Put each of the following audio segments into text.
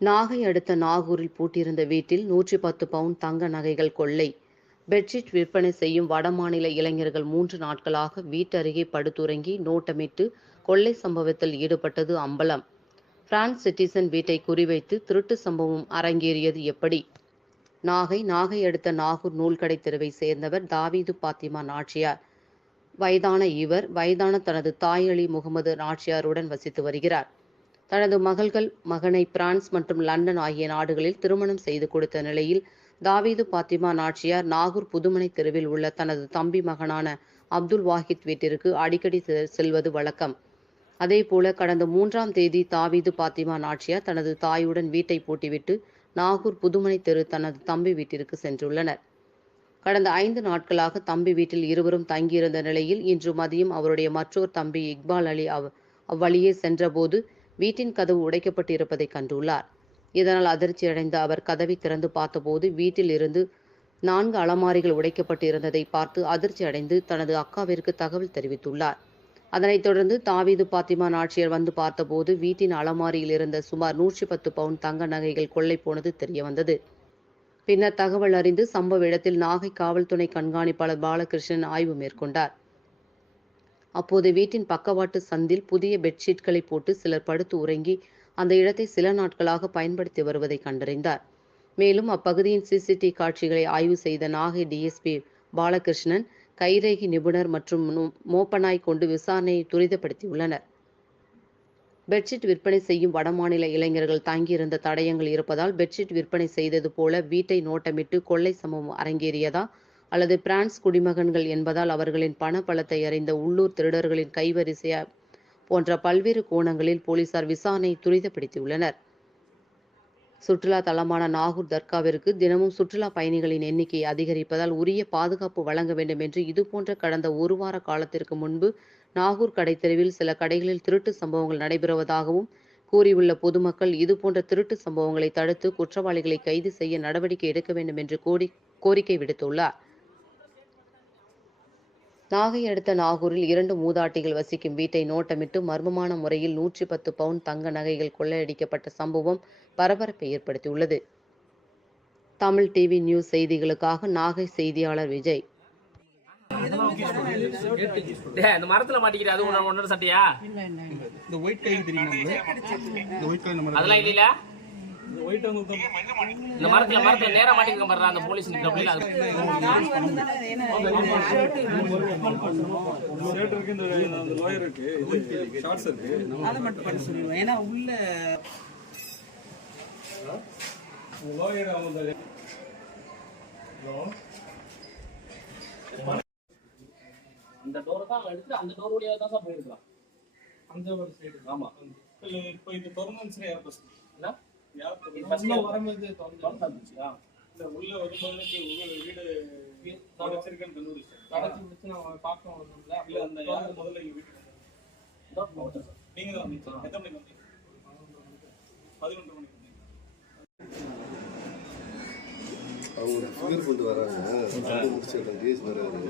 நாகை அடுத்த நாகூரில் பூட்டியிருந்த வீட்டில் நூற்றி பத்து பவுன் தங்க நகைகள் கொள்ளை. பெட்ஷீட் விற்பனை செய்யும் வடமாநில இளைஞர்கள் மூன்று நாட்களாக வீட்டருகே படுத்துறங்கி நோட்டமிட்டு கொள்ளை சம்பவத்தில் ஈடுபட்டது அம்பலம். பிரான்ஸ் சிட்டிசன் வீட்டை குறிவைத்து திருட்டு சம்பவம் அரங்கேறியது எப்படி? நாகை நாகை அடுத்த நாகூர் நூல்கடை தெருவை சேர்ந்தவர் தாவீது பாத்திமா நாச்சியார். வயதான இவர் வயதான தனது தாயலி முகமது நாச்சியாருடன் வசித்து வருகிறார். தனது மகள்கள் மகனை பிரான்ஸ் மற்றும் லண்டன் ஆகிய நாடுகளில் திருமணம் செய்து கொடுத்த நிலையில் தாவீது பாத்திமா நாச்சியார் நாகூர் புதுமனை தெருவில் உள்ள தனது தம்பி மகனான அப்துல் வாஹித் வீட்டிற்கு அடிக்கடி செ- செல்வது வழக்கம். அதேபோல கடந்த மூன்றாம் தேதி தாவீது பாத்திமா நாச்சியார் தனது தாயுடன் வீட்டை பூட்டிவிட்டு நாகூர் புதுமனை தெரு தனது தம்பி வீட்டிற்கு சென்றுள்ளனர். கடந்த ஐந்து நாட்களாக தம்பி வீட்டில் இருவரும் தங்கியிருந்த நிலையில் இன்று மதியம் அவருடைய மற்றொரு தம்பி இக்பால் அலி அவ் அவ்வழியே சென்றபோது வீட்டின் கதவு உடைக்கப்பட்டிருப்பதை கண்டுள்ளார். இதனால் அதிர்ச்சியடைந்த அவர் கதவை திறந்து பார்த்தபோது வீட்டில் இருந்து நான்கு அலமாரிகள் உடைக்கப்பட்டு இருந்ததை பார்த்து அதிர்ச்சி அடைந்து தனது அக்காவிற்கு தகவல் தெரிவித்துள்ளார். அதனைத் தொடர்ந்து தாவீது பாத்திமா ஆட்சியர் வந்து பார்த்தபோது வீட்டின் அலமாரியில் இருந்த சுமார் நூற்றி பத்து பவுன் தங்க நகைகள் கொள்ளை போனது தெரியவந்தது. பின்னர் தகவல் அறிந்து சம்பவ இடத்தில் நாகை காவல்துறை கண்காணிப்பாளர் பாலகிருஷ்ணன் ஆய்வு மேற்கொண்டார். அப்போது வீட்டின் பக்கவாட்டு சந்தில் புதிய பெட்ஷீட்களை போட்டு சிலர் படுத்து உறங்கி அந்த இடத்தை சில நாட்களாக பயன்படுத்தி வருவதை கண்டறிந்தார். மேலும் அப்பகுதியின் சிசிடிவி காட்சிகளை ஆய்வு செய்த நாகை டிஎஸ்பி பாலகிருஷ்ணன் கைரேகி நிபுணர் மற்றும் மோப்பனாய் கொண்டு விசாரணையை துரிதப்படுத்தியுள்ளனர். பெட்ஷீட் விற்பனை செய்யும் வடமாநில இளைஞர்கள் தங்கியிருந்த தடயங்கள் இருப்பதால் பெட்ஷீட் விற்பனை செய்தது போல வீட்டை நோட்டமிட்டு கொள்ளை சம்பவம் அரங்கேறியதா அல்லது பிரான்ஸ் குடிமகன்கள் என்பதால் அவர்களின் பண பலத்தை அறிந்த உள்ளூர் திருடர்களின் கைவரிசையா போன்ற பல்வேறு கோணங்களில் போலீசார் விசாரணை துரிதப்படுத்தியுள்ளனர். சுற்றுலா தலமான நாகூர் தர்காவிற்கு தினமும் சுற்றுலா பயணிகளின் எண்ணிக்கை அதிகரிப்பதால் உரிய பாதுகாப்பு வழங்க வேண்டும் என்று இதுபோன்ற கடந்த ஒரு வார காலத்திற்கு முன்பு நாகூர் கடைத்தெருவில் சில கடைகளில் திருட்டு சம்பவங்கள் நடைபெறுவதாகவும் கூறியுள்ள பொதுமக்கள் இதுபோன்ற திருட்டு சம்பவங்களை தடுத்து குற்றவாளிகளை கைது செய்ய நடவடிக்கை எடுக்க வேண்டும் என்று கோரி கோரிக்கை விடுத்துள்ளார். நாகை அடுத்த நாகூரில் இரண்டு மூதாட்டிகள் வசிக்கும் வீட்டை நோட்டமிட்டு மர்மமான முறையில் நூற்றி பத்து பவுண்ட் தங்க நகைகள் கொள்ளையடிக்கப்பட்ட சம்பவம் பரபரப்பை ஏற்படுத்தியுள்ளது. தமிழ் டிவி நியூஸ் செய்திகளுக்காக நாகை செய்தியாளர் விஜய். இந்த மரத்துல மாட்டிக்கிட்டு அது சட்டையா? இந்த ஒயிட் கை தெரியுமா இந்த ஒயிட் கை நம்ம அதெல்லாம் இல்லைல? இந்த ஒயிட் வந்து இந்த மரத்துல மரத்துல நேரா மாட்டிக்க பாரு அந்த போலீஸ் நிக்கிறப்பல அது. ஷர்ட் இருக்கு இந்த அந்த லோயர் இருக்கு இது ஷார்ட்ஸ் இருக்கு அதை மட்டும் பண்ண சொல்லிடுவோம் ஏன்னா உள்ள லோயர் அவங்க அந்த டோரை தான் எடுத்து அந்த டோர் வழியா தான் சார் போயிருக்கலாம். அந்த ஒரு சைடு ஆமா. இப்போ இது யார் பசங்க என்ன? உள்ள வரும்போது உங்க வீடு அடைச்சிருக்கேன்னு கண்டுபிடிச்சேன் கடைச்சி முடிச்சு நான் பார்க்க வரணும்ல. இல்ல அந்த யார் முதல்ல எங்க வீட்டுக்கு. நீங்க தான் வந்தீங்க. எத்தனை மணிக்கு வந்தீங்க? பதினொன்று மணிக்கு அவங்க ஃபிகர் கொண்டு வராங்க. அது முடிச்சு கேஸ் வராது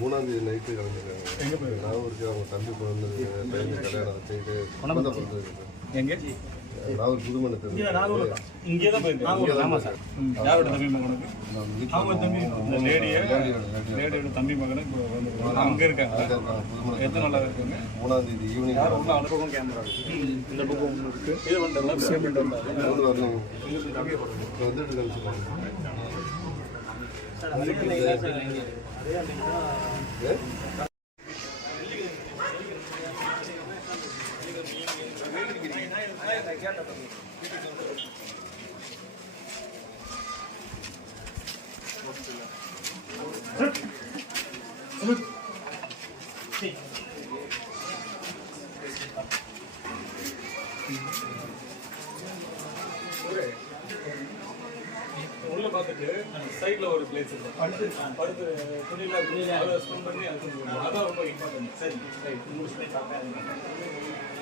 மூணாம் தேதி நைட்டு கிளம்பிருக்காங்க நான் ஒரு அவங்க தம்பி பிறந்தது பையன் கல்யாணம் செய்து குழந்தை பிறந்தது. எங்க? நான் ஒரு புதுமண தெரிஞ்சு இங்கே தான் போயிருக்கேன். யாரோட தம்பி மகனுக்கு? அவங்க தம்பி. இந்த லேடிய லேடியோட தம்பி மகனுக்கு இப்போ வந்து அங்க இருக்காங்க. எத்தனை நாளா இருக்காங்க மூணாம் தேதி ஈவினிங் யார் உள்ள அனுபவம் கேமரா இந்த பக்கம் ஒன்று இது வந்தாங்க வந்துட்டு உள்ள பார்த்துட்டு சைடுல ஒரு பிளேஸ் இருக்கு. படுத்து படுத்து துணியில் துணியில ஸ்பின் பண்ணி அது அதான் ரொம்ப இம்பார்ட்டன்ட் சரி ரைட் முடிச்சு போய் பார்ப்பேன்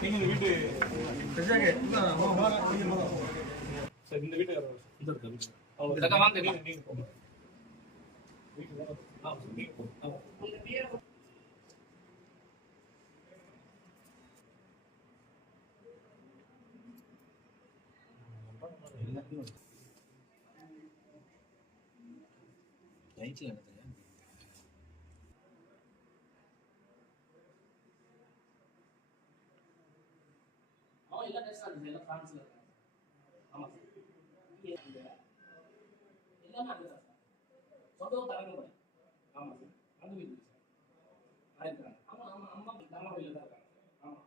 நீங்க இந்த வீட்டு சரி இந்த வீட்டு இந்த இருக்கு அவ்வளோ இதற்காக வாங்க நீங்க நீங்க போங்க வீட்டுக்கு ஆ, நீங்க போங்க. ஆ. எல்லா எல்லாம் டெஸ்ட் ஆகுது எல்லாம் ஃப்ரான்ஸில் இருக்காங்க ஆமா சார் எல்லாமே அங்கே தான் சார் சொந்தம் ஊர் ஆமாம் ஆமா சார் அந்த வீட்டு சார் ஆயிருக்காங்க ஆமா ஆமா அம்மா தரங்கம்படியில் தான் இருக்காங்க. ஆமா.